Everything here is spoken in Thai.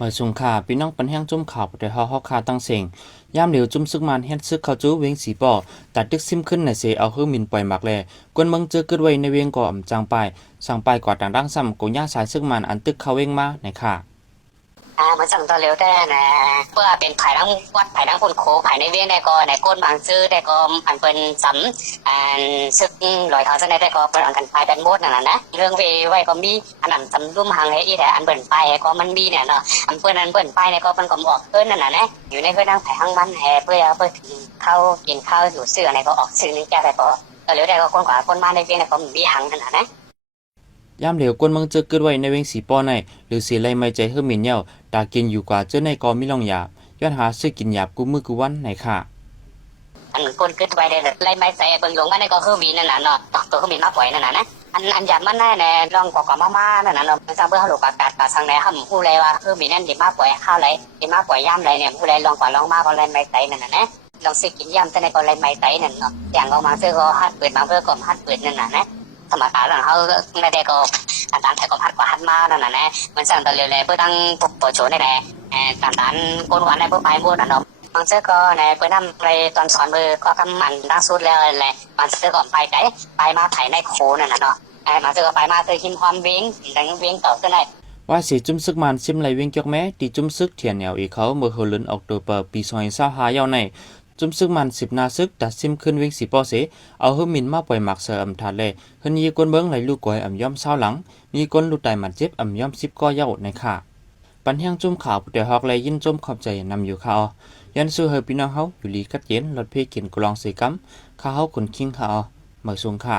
เมื่อสงขาพี่น้องปันแห้งจุ่มข่าวแต่ฮอคาตั้งเสียงยามเหลียวจุ่มซึกมันเฮ็ดซึกเขาจู้เวงสีป่อตัดดึกซิมขึ้นในเสเอาฮื้อมินปล่อยหมักแลกวนเมืองเจอเกิดไว้ในเวียงก่ออำจางปายสั่งปายกว่าต่างดังซ้ำกงย่าสายซึกมันอันตึกเขาเวงมาในค่ะมันสั่งตอนเร็วแต่นะเพื่อเป็นภายหลังวัดภายหลังคนโคภายในเวียงได้ก็ในก้นบางซื้อได้ก็อันเป็นซ้ำซึกลอยเท้าจะได้ก็เป็นอันกันไปเป็นมดนั่นนะเรื่องเวไว้ก็มีอันนั้นซ้ำรุ่มหางเลยอีแต่อันเปิ่นไปก็มันมีเนี่ยเนาะอันเปิ่นไปเนี่ยก็มันก็ออกเกินนั่นนะอยู่ในเพื่อนนั่งภายหลังมันแห่เพื่อเข้ากินข้าวอยู่เสื้อในก็ออกซื้อนึงแก้ได้ก็ตอนเร็วได้ก็คนกว่าคนมาในเวียงก็มีหางนั่นนะยามเหลียวกวนเมืองเจอเกิดไว้ในเวียงสีป่อในหรือสีไลไม่ใจฮื้อมินเหี่ยวตากินอยู่กว่าเจอในกอมิลองหยาบย้อนหาซื้อกินหยาบกูมือกูวันในค่ะอันคนขึ้นไปได้ไล่ไม้ใส่เบิ่งลงมันก็คือมีนั่นน่ะเนาะตัวคือมีมาปล่อยนั่นน่ะนะอันหยาบมันแน่ลองกว่ามานั่นน่ะเนาะมันจะเบื่อหลกอากาศปาสังไหนห้ำผู้ใดว่าคือมีนั่นดีมาปล่อยข้าวไหลดีมาปล่อยย่ำไหลเนี่ยผู้ใดลองกว่าลองมาก็ไล่ไม้ใส่นั่นน่ะนะลองซื้อกินย่ำแต่ในก็ไล่ไม้ใส่นั่นเนาะอย่างออกมาซื้อก็ฮัดเปิดมาเพื่อก็ฮัดเปิดนั่นน่ะนะธรรมดาแล้วเขาไม่ได้ก็ต่างแต่ก็ฮัดกว่าฮัดมานั่นน่ะนะมันสั่งตะเลียวเลยเพื่อตั้งปกโฉนได้แหละต่างๆคนวันในเพื่อไปพูดน่ะเนาะบางเจ้าก็ในเพื่อนนำไปตอนสอนมือก็กำมันดังสุดแล้วแหละบางเจ้าก็ไปไกลไปมาไถในโคนั่นน่ะเนาะบางเจ้าก็ไปมาเคยกินความเว้งดังเว้งต่อขึ้นได้ว่าสีจุ่มซึกมันซิมไหลเวียงจอกแม้ตีจุ่มซึกเทียนแนวอีเขาเมื่อเฮลันออกตัวเปิดปี2025ยาวในจุ่มซึกมัน10นาซึกตัดซิมขึ้นเวียงสีปอเสเอาฮื้อมินมาปล่อยหมักเสออำทาเลเฮินยีกวนเบิ้งไหลลูกก้อยอำย่อมเศร้าหลังมีก้นลูกไตมันเจ็บอำย่อม10ก้อยเย้าในค่ะปันแห้งจุ่มขาวแต่ฮอกไหลยินจุ่มขอบใจนำอยู่ค่ะยันซื้อเฮพี่น้องเฮาอยู่ลีกัดเย็นรถเพกินกลองสีกำข้าเฮาคนคิงค่ะเมื่อสูงค่ะ